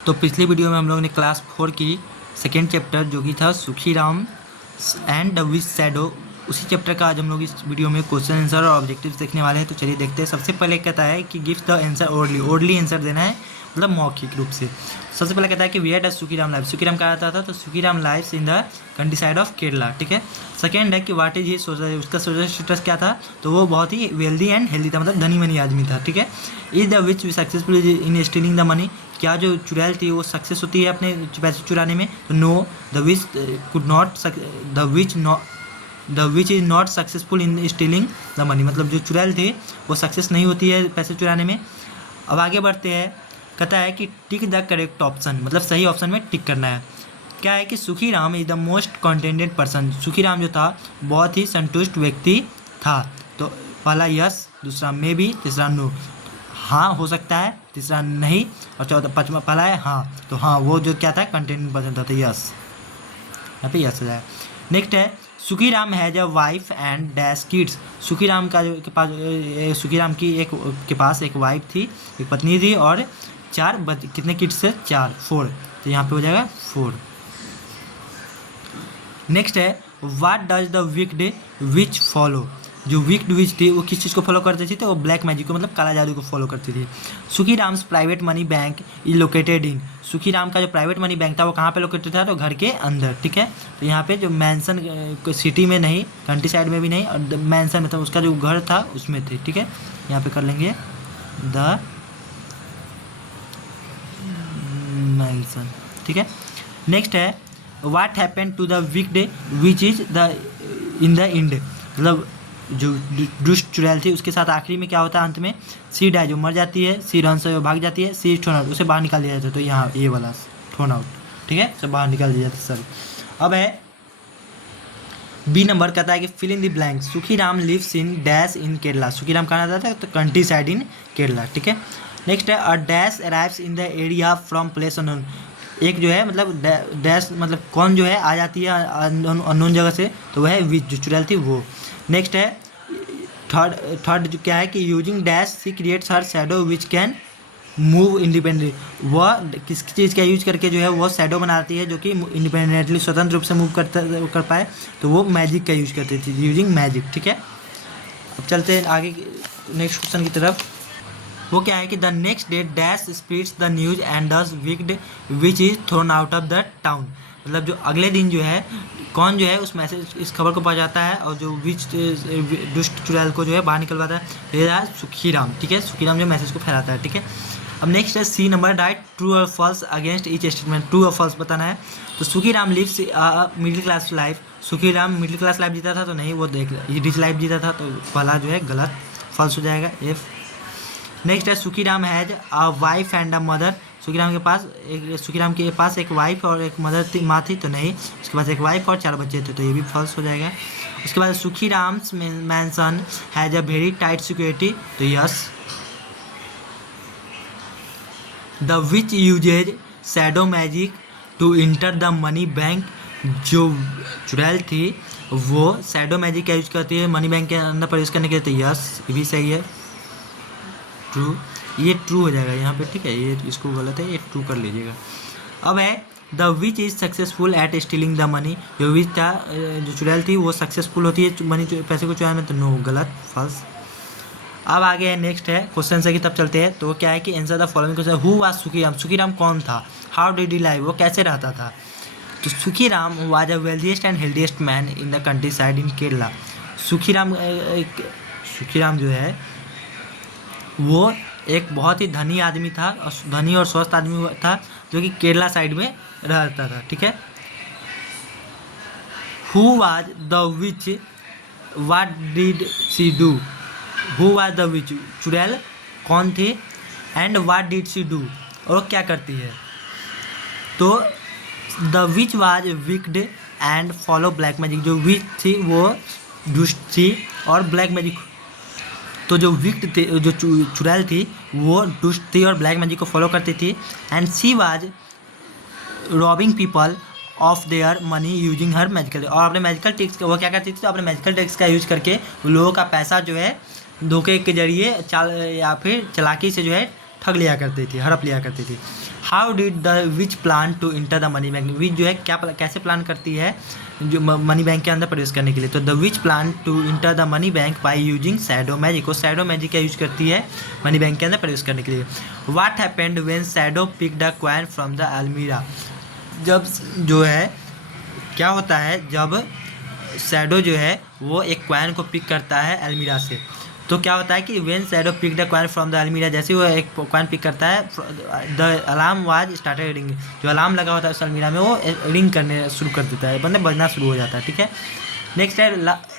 तो पिछली वीडियो में हम लोगों ने क्लास 4 की सेकेंड चैप्टर जो कि था Sukhiram and the which shadow, उसी चैप्टर का आज हम लोग इस वीडियो में क्वेश्चन आंसर और ऑब्जेक्टिव्स देखने वाले हैं। तो चलिए देखते हैं। सबसे पहले कहता है कि give the answer orally answer देना है, मतलब मौखिक रूप से। सबसे पहले कहता है कि where does Sukhiram live, Sukhiram कहा जाता था, तो Sukhiram lives in the countryside of Kerala. ठीक है। सेकेंड है कि व्हाट इज ही सोशल, उसका सोशल स्टेटस क्या था, तो वो बहुत ही वेल्दी एंड हेल्दी था, मतलब धनी मनी आदमी था। ठीक है। Is the which successful in stealing the money, क्या जो चुड़ैल थी वो सक्सेस होती है अपने पैसे चुराने में, तो no. The witch could not the witch is not successful in stealing the money, मतलब जो चुड़ैल थी वो सक्सेस नहीं होती है पैसे चुराने में। अब आगे बढ़ते हैं। कहता है कि टिक द करेक्ट ऑप्शन, मतलब सही ऑप्शन में टिक करना है। क्या है कि Sukhiram is the most contented person, Sukhiram जो था बहुत ही संतुष्ट व्यक्ति था। तो पहला यस, दूसरा मे बी, तीसरा नो, हाँ हो सकता है, तीसरा नहीं, और चौथा पाँचवा पहला है हाँ, तो हाँ वो जो क्या था कंटेंट पर्सन था, तो यस, यहाँ पे यस हो जाए। नेक्स्ट है Sukhiram has a wife and dash kids, Sukhiram का जो के पास सुखीराम की के पास एक वाइफ थी, एक पत्नी थी, और कितने किड्स थे, 4, तो यहाँ पे हो जाएगा 4। नेक्स्ट है what does the wicked which follow, जो विक्ड विच थी वो किस चीज़ को फॉलो करती थी, तो वो ब्लैक मैजिक को, मतलब काला जादू को फॉलो करती थी। Sukhiram's private money bank is located in, Sukhiram का जो प्राइवेट मनी बैंक था वो कहाँ पे लोकेटेड था, तो घर के अंदर। ठीक है। तो यहाँ पे जो मैंसन सिटी में नहीं, कंट्री साइड में भी नहीं, और मैंसन में था, उसका जो घर था उसमें थे। ठीक है। यहाँ पे कर लेंगे द मैंसन। ठीक है। नेक्स्ट है what happened to the wicked witch is the in the end, मतलब जो दुष्ट चुड़ैल थी उसके साथ आखिरी में क्या होता है, अंत में सी डाई, जो मर जाती है, सी रन से भाग जाती है, सी थ्रोन आउट, उसे बाहर निकाल दिया जाता है, तो यहाँ ये वाला थ्रोन आउट। ठीक है, उसे बाहर निकाल दिया जाता है सर। अब है बी नंबर, कहता है कि fill in the blank, Sukhiram lives in dash in Kerala, Sukhiram कहा जाता है तो कंट्री साइड इन केरला। ठीक है। नेक्स्ट है a dash arrives in the area from place unknown, एक जो है मतलब डैश मतलब कौन जो है आ जाती है अननोन जगह से, तो वह है विच, जो चुड़ैल थी वो। नेक्स्ट है थर्ड जो क्या है कि using dash she creates her shadow which can move independently, वह किस चीज़ का यूज करके जो है वो शैडो बनाती है जो कि इंडिपेंडेंटली स्वतंत्र रूप से मूव कर पाए, तो वो मैजिक का यूज करती थी, यूजिंग मैजिक। ठीक है। अब चलते हैं आगे नेक्स्ट क्वेश्चन की तरफ। वो क्या है कि the next day Dash spreads the news and this wicked witch is thrown out of the town, मतलब जो अगले दिन जो है कौन जो है उस मैसेज इस खबर को पहुंचाता है और जो विच दुष्ट चुड़ैल को जो है बाहर निकलवाता है, तो ये सुखीराम। ठीक है। सुखीराम जो मैसेज को फैलाता है। ठीक है। अब नेक्स्ट है सी नंबर, राइट ट्रू और false against each statement, true और फॉल्स बताना है। तो Sukhiram lives middle class life, Sukhiram middle class life जीता था, तो नहीं, वो देख रिच लाइफ जीता था, तो पहला जो है गलत, फॉल्स हो जाएगा, एफ। नेक्स्ट है Sukhiram has a wife and a mother, Sukhiram के पास एक वाइफ और एक मदर थी, माँ थी, तो नहीं, उसके पास एक वाइफ और 4 बच्चे थे, तो ये भी फॉल्स हो जाएगा। उसके बाद Sukhiram's mansion has a very tight security, तो yes. The witch uses shadow magic to enter the money bank, जो चुड़ैल थी वो शैडो मैजिक का यूज करती है मनी बैंक के अंदर प्रवेश करने के लिए, तो यस, ये भी सही है, ट्रू, ये ट्रू हो जाएगा यहाँ पे। ठीक है, ये इसको गलत है, ये ट्रू कर लीजिएगा। अब है the witch is successful at stealing the money, जो विच था जो चुड़ैल थी वो सक्सेसफुल होती है मनी पैसे को चुराने में, तो नो, गलत, फॉल्स। अब आगे है नेक्स्ट है क्वेश्चन से कि तब चलते हैं। तो क्या है कि answer the following question, who was Sukhiram, Sukhiram कौन था, हाउ डिड ही लाइव, वो कैसे रहता था। तो Sukhiram was a wealthiest and healthiest man in the countryside in Kerala, Sukhiram जो है वो एक बहुत ही धनी आदमी था, और धनी और स्वस्थ आदमी था, जो कि केरला साइड में रहता था। ठीक है। Who was the witch, what did she do, who was the witch, चुड़ैल कौन थी, and what did she do, और वो क्या करती है। तो the witch was wicked and follow black magic, जो विच थी वो दुष्ट थी और ब्लैक मैजिक, तो जो विक्ट थे जो चुड़ैल थी वो दुष्ट थी और ब्लैक मैजिक को फॉलो करती थी। And she was robbing people of their money using her magical, और अपने मैजिकल ट्रिक्स वो क्या करती थी, तो अपने मैजिकल ट्रिक्स का यूज करके लोगों का पैसा जो है धोखे के जरिए चाल या फिर चालाकी से जो है ठग लिया करती थी, हड़प लिया करती थी। How did the witch plan to enter the money bank, witch जो है क्या कैसे प्लान करती है जो मनी बैंक के अंदर प्रवेश करने के लिए। तो the witch plan to enter the money bank by using shadow magic, वो शैडो मैजिक का यूज करती है मनी बैंक के अंदर प्रवेश करने के लिए। What happened when shadow pick the coin from the almirah, जब जो है क्या होता है जब शैडो जो है वो एक कॉइन को पिक करता है अलमीरा से, तो क्या होता है कि when shadow pick the coin from the almirah, जैसे वो एक कॉइन पिक करता है the alarm was started ring, जो अलार्म लगा होता है उस अलमीरा में वो रिंग करने शुरू कर देता है, मतलब बजना शुरू हो जाता है। ठीक है, नेक्स्ट है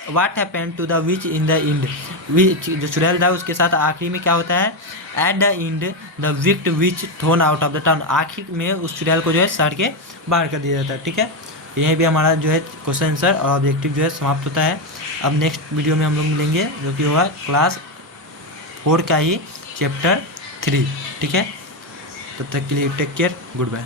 what happened to the witch in the end, witch जो चुड़ैल था उसके साथ आखिरी में क्या होता है, at the end the wicked witch thrown out of the town, आखिर में उस चुड़ैल को जो है शहर के बाहर कर दिया जाता है। ठीक है, यहीं भी हमारा जो है क्वेश्चन आंसर और ऑब्जेक्टिव जो है समाप्त होता है। अब नेक्स्ट वीडियो में हम लोग मिलेंगे जो कि होगा क्लास 4 का ही चैप्टर 3। ठीक है, तब तक के लिए टेक केयर, गुड बाय।